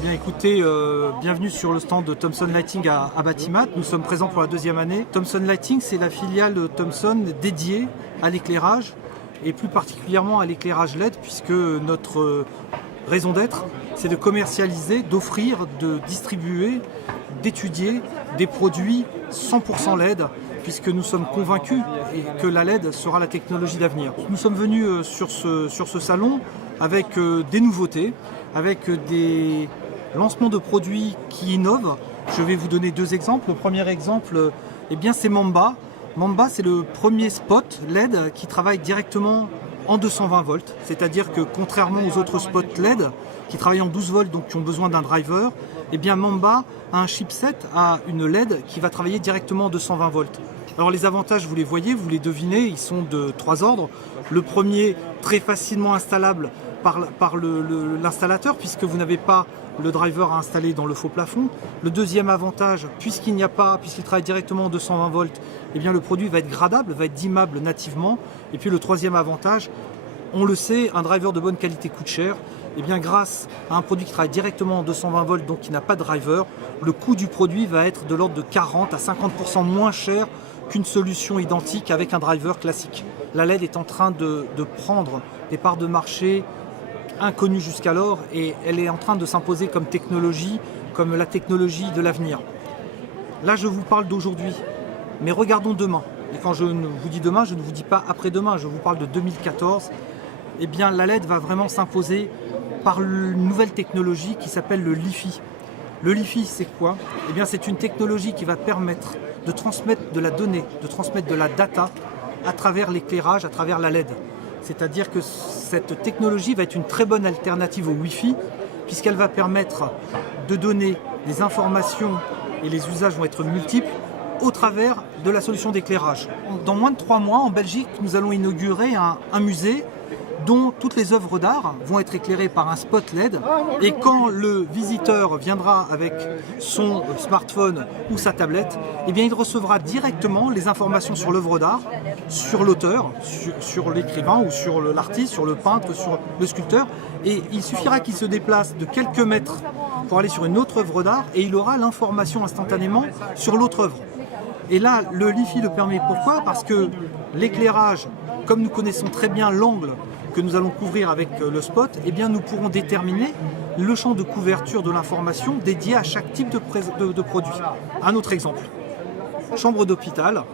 bien écoutez, bienvenue sur le stand de Thomson Lighting à Batimat. Nous sommes présents pour la deuxième année. Thomson Lighting, c'est la filiale de Thomson dédiée à l'éclairage et plus particulièrement à l'éclairage LED, puisque notre raison d'être, c'est de commercialiser, d'offrir, de distribuer, d'étudier des produits 100% LED, puisque nous sommes convaincus que la LED sera la technologie d'avenir. Nous sommes venus sur ce salon avec des nouveautés, avec des lancements de produits qui innovent. Je vais vous donner deux exemples. Le premier exemple, c'est Mamba. Mamba, c'est le premier spot LED qui travaille directement en 220 volts. C'est-à-dire que contrairement aux autres spots LED qui travaillent en 12 volts, donc qui ont besoin d'un driver, Mamba a un chipset, a une LED qui va travailler directement en 220 volts. Alors les avantages, vous les voyez, vous les devinez, ils sont de trois ordres. Le premier, très facilement installable par l'installateur, puisque vous n'avez pas le driver à installer dans le faux plafond. Le deuxième avantage, puisqu'il travaille directement en 220 volts, le produit va être gradable, va être dimmable nativement. Et puis le troisième avantage, on le sait, un driver de bonne qualité coûte cher. Grâce à un produit qui travaille directement en 220 volts, donc qui n'a pas de driver, le coût du produit va être de l'ordre de 40 à 50% moins cher qu'une solution identique avec un driver classique. La LED est en train de prendre des parts de marché inconnues jusqu'alors et elle est en train de s'imposer comme technologie, comme la technologie de l'avenir. Là, je vous parle d'aujourd'hui, mais regardons demain. Et quand je vous dis demain, je ne vous dis pas après-demain, je vous parle de 2014. La LED va vraiment s'imposer par une nouvelle technologie qui s'appelle le Li-Fi. Le Li-Fi, c'est quoi ? C'est une technologie qui va permettre de transmettre de la donnée, de transmettre de la data à travers l'éclairage, à travers la LED. C'est-à-dire que cette technologie va être une très bonne alternative au Wi-Fi, puisqu'elle va permettre de donner des informations et les usages vont être multiples au travers de la solution d'éclairage. Dans moins de 3 mois, en Belgique, nous allons inaugurer un musée dont toutes les œuvres d'art vont être éclairées par un spot LED. Et quand le visiteur viendra avec son smartphone ou sa tablette, il recevra directement les informations sur l'œuvre d'art, sur l'auteur, sur l'écrivain ou sur l'artiste, sur le peintre, sur le sculpteur. Et il suffira qu'il se déplace de quelques mètres pour aller sur une autre œuvre d'art et il aura l'information instantanément sur l'autre œuvre. Et là, le Li-Fi le permet. Pourquoi ? Parce que l'éclairage, comme nous connaissons très bien l'angle que nous allons couvrir avec le spot, nous pourrons déterminer le champ de couverture de l'information dédié à chaque type de produit. Un autre exemple, chambre d'hôpital,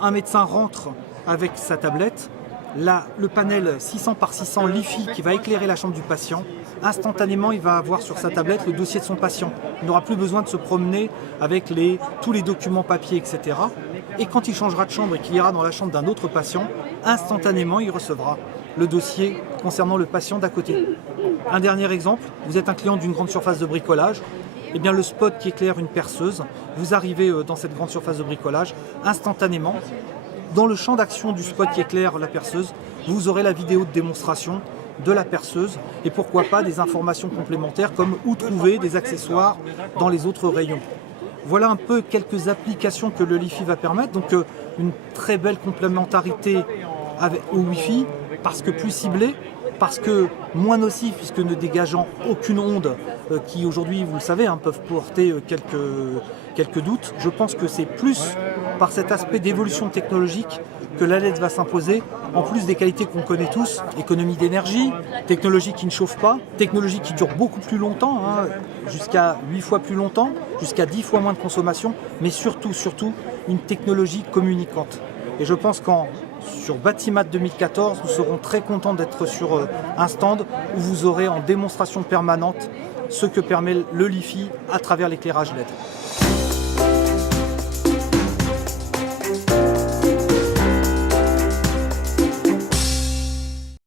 un médecin rentre avec sa tablette, le panel 600 par 600 Li-Fi qui va éclairer la chambre du patient, instantanément il va avoir sur sa tablette le dossier de son patient. Il n'aura plus besoin de se promener avec tous les documents papier, etc. Et quand il changera de chambre et qu'il ira dans la chambre d'un autre patient, instantanément il recevra le dossier concernant le patient d'à côté. Un dernier exemple, vous êtes un client d'une grande surface de bricolage, le spot qui éclaire une perceuse, vous arrivez dans cette grande surface de bricolage, instantanément, dans le champ d'action du spot qui éclaire la perceuse, vous aurez la vidéo de démonstration de la perceuse et pourquoi pas des informations complémentaires comme où trouver des accessoires dans les autres rayons. Voilà un peu quelques applications que le Li-Fi va permettre, donc une très belle complémentarité au Wi-Fi, parce que plus ciblé, parce que moins nocif, puisque ne dégageant aucune onde qui aujourd'hui, vous le savez, peuvent porter quelques doutes. Je pense que c'est plus par cet aspect d'évolution technologique que la LED va s'imposer, en plus des qualités qu'on connaît tous, économie d'énergie, technologie qui ne chauffe pas, technologie qui dure beaucoup plus longtemps, jusqu'à 8 fois plus longtemps, jusqu'à 10 fois moins de consommation, mais surtout, une technologie communicante. Et je pense sur Batimat 2014, nous serons très contents d'être sur un stand où vous aurez en démonstration permanente ce que permet le Li-Fi à travers l'éclairage LED.